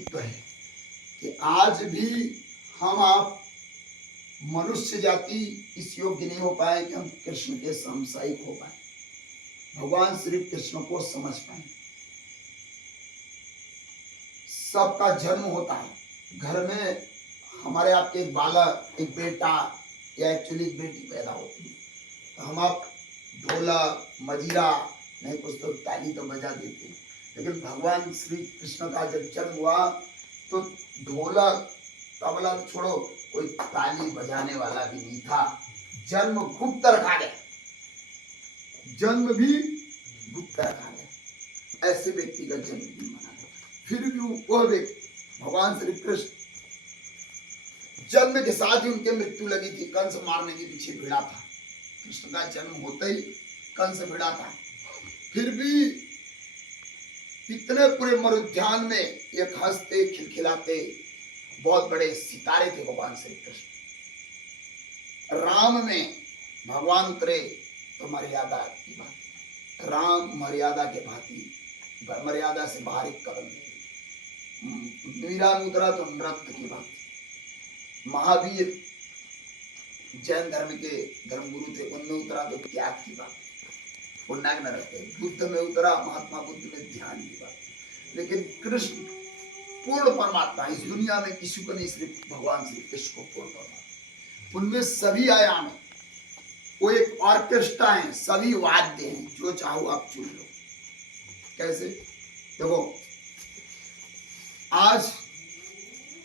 अस्तित्व है कि आज भी हम आप मनुष्य जाति इस योग्य नहीं हो पाए कि हम कृष्ण के समसायिक हो पाए, भगवान श्री कृष्ण को समझ पाए। सबका जन्म होता है, घर में हमारे आपके एक बालक, एक बेटा या एक्चुअली एक बेटी पैदा होती है, तो हम आप ढोलक, मजीरा, नहीं कुछ तो ताली तो बजा देते हैं। लेकिन भगवान श्री कृष्ण का जब जन्म हुआ तो ढोलक तबला छोड़ो, कोई ताली बजाने वाला भी नहीं था। जन्म गुप्त रखा गया, जन्म भी गुप्त रखा गया, ऐसे व्यक्ति का जन्म भी माना गया। फिर भी वह व्यक्ति भगवान श्री कृष्ण जन्म के साथ ही उनके मृत्यु लगी थी, कंस मारने के पीछे भिड़ा था। कृष्ण का जन्म होते ही कंस भिड़ा था। फिर भी इतने पूरे मरुध्यान में एक हंसते खिलखिलाते बहुत बड़े सितारे थे भगवान श्री कृष्ण। राम में भगवान उतरे तो मर्यादा की बात, राम मर्यादा के भांति, मर्यादा से बाहर एक कदम नहीं। मीरा में उतरा तो नृत्य की बात। महावीर जैन धर्म के धर्मगुरु थे, उनमें उतरा तो त्याग की बात, वो नग्न रहते। बुद्ध में उतरा, महात्मा बुद्ध में ध्यान की बात। लेकिन कृष्ण पूर्ण परमात्मा, इस दुनिया में किसी को नहीं, सिर्फ भगवान श्री कृष्ण को पूर्ण परमात्मा। उनमें सभी आयाम है, वो एक ऑर्केस्ट्रा है, सभी वाद्य हैं, जो चाहो आप चुन लो। कैसे देखो, आज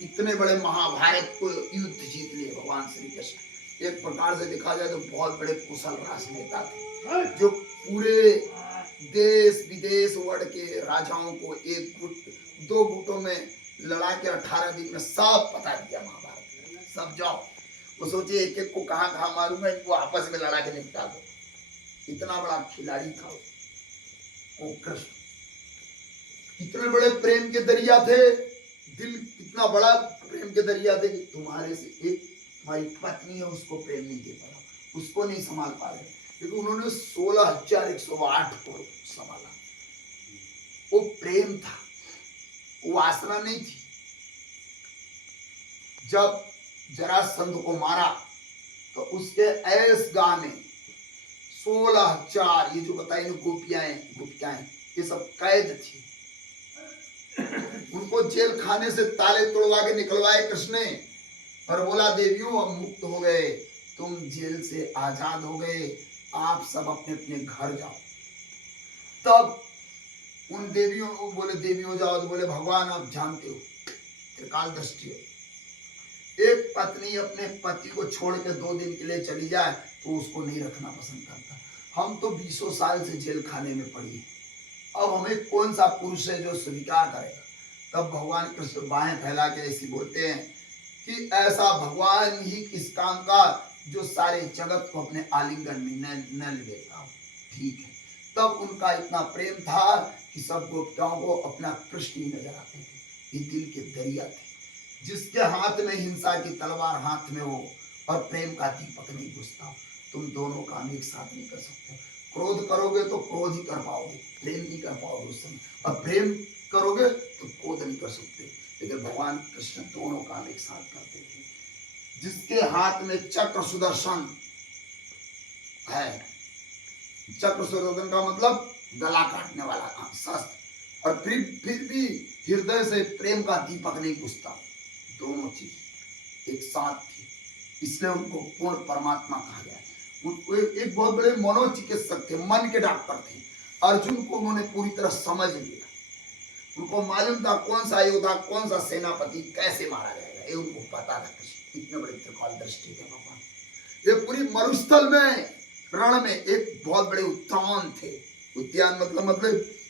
इतने बड़े महाभारत को युद्ध जीत लिए भगवान श्री कृष्ण। एक प्रकार से देखा जाए तो बहुत बड़े कुशल राजनेता थे, जो पूरे देश विदेश वर्ड के राजाओं को एक गुट, दो गुटों में लड़ा के 18 दिन में सब पता दिया महाभारत में। सब जाओ, वो सोचे एक एक को कहाँ कहाँ मारूंगा, इनको आपस में लड़ा के निपटा दो। इतना बड़ा खिलाड़ी था वो कृष्ण। इतने बड़े प्रेम के दरिया थे, दिल इतना बड़ा प्रेम के दरिया थे कि तुम्हारे से एक तुम्हारी पत्नी है, उसको प्रेम नहीं दे पा रहा, उसको नहीं संभाल पा रहे, लेकिन उन्होंने 16,108 को संभाला। वो प्रेम था, वो वासना नहीं थी। जब जरासंध को मारा तो उसके ऐस गाह में 16,000, ये जो बताई गुप्तियाएं, ये सब कैद थी। उनको जेल खाने से ताले तोड़वा के निकलवाए कृष्ण ने, और बोला देवियों अब मुक्त हो गए, तुम जेल से आजाद हो गए, आप सब अपने अपने घर जाओ। तब उन देवियों को बोले देवियों जाओ, तो बोले भगवान आप जानते हो त्रिकाल दृष्टि हो, एक पत्नी अपने पति को छोड़ के 2 दिन के लिए चली जाए तो उसको नहीं रखना पसंद करता। हम तो 20 साल से जेल खाने में पड़ी है, अब हमें कौन सा पुरुष है जो स्वीकार करेगा। तब भगवान कृष्ण बाहें फैला के ऐसी बोलते हैं कि ऐसा भगवान ही इस काम का जो सारे जगत को अपने आलिंगन में न ले लेता हो। ठीक है, तब उनका इतना प्रेम था कि सब गोपिकाओं को अपना कृष्ण ही नजर आते थे। ये दिल के दरिया थे, जिसके हाथ में हिंसा की तलवार हाथ में हो और प्रेम का दीपक नहीं बुझता, तुम दोनों काम एक साथ नहीं कर सकते। क्रोध करोगे तो क्रोध ही कर पाओगे, प्रेम नहीं कर पाओगे उस समय, और प्रेम करोगे तो क्रोध नहीं कर सकते। लेकिन भगवान कृष्ण दोनों काम एक साथ करते थे। जिसके हाथ में चक्र सुदर्शन है, चक्र सुदर्शन का मतलब गला काटने वाला शस्त्र, और फिर भी हृदय से प्रेम का दीपक नहीं बुझता। दोनों चीज एक साथ थी, इसलिए उनको पूर्ण परमात्मा कहा गया। उनको एक बहुत बड़े मनोचिकित्सक थे, मन के डॉक्टर थे। अर्जुन को उन्होंने पूरी तरह समझ लिया, उनको मालूम था कौन सा योद्धा, कौन सा सेनापति कैसे मारा जाएगा, ये उनको पता था। इतने बड़े त्रिकाल दृष्टि थे भगवान। ये पूरी मरुस्थल में, रण में एक बहुत बड़े उद्यान थे। उद्यान मतलब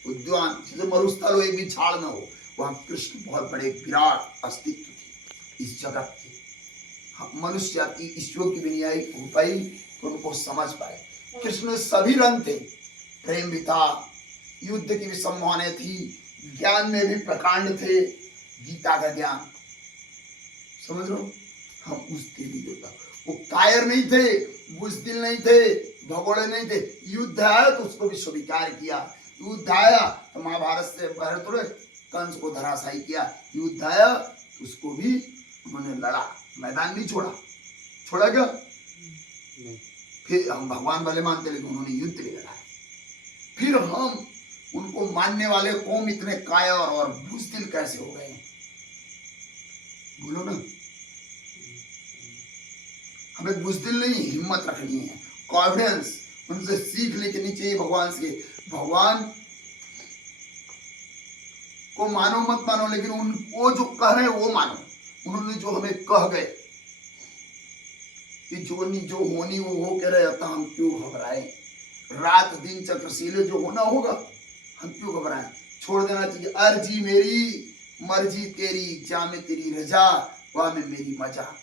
उद्यान, जैसे मरुस्थल हो, एक भी झाड़ ना हो, वहां कृष्ण बहुत बड़े विराट अस्तित्व थे इस जगत के। मनुष्य जाति इस योग की भी नहीं आई हो पाई तो उनको समझ पाए। कृष्ण में सभी रंग थे, प्रेम भी था, युद्ध की भी संभावना थी, ज्ञान में भी प्रकांड थे, गीता का ज्ञान समझ लो। हम उस देवी देवता, वो कायर नहीं थे, बुजदिल नहीं थे, भगोड़े नहीं थे। युद्ध आया तो उसको भी स्वीकार किया, युद्ध आया तो महाभारत से बाहर थोड़े कंस को धराशायी किया, युद्ध आया तो उसको भी उन्होंने लड़ा, मैदान नहीं छोड़ा। छोड़ा क्या? फिर हम भगवान वाले मानते, लेकिन उन्होंने युद्ध भी लड़ा। फिर हम उनको मानने वाले कौम इतने कायर और बुज़दिल कैसे हो गए? बोलो ना। हमें बुज़दिल नहीं, हिम्मत रखनी है, कॉन्फिडेंस उनसे सीख लेनी चाहिए। भगवान से, भगवान को मानो मत मानो, लेकिन वो जो कह रहे हैं वो मानो। उन्होंने जो हमें कह गए कि जो नहीं जो होनी वो हो के रहे, हम क्यों घबराए? रात दिन चक्रशील जो होना होगा, हम क्यों घबराएं? छोड़ देना चाहिए। अर्जी मेरी मर्जी तेरी, जा में तेरी रजा, वह में मेरी मजा।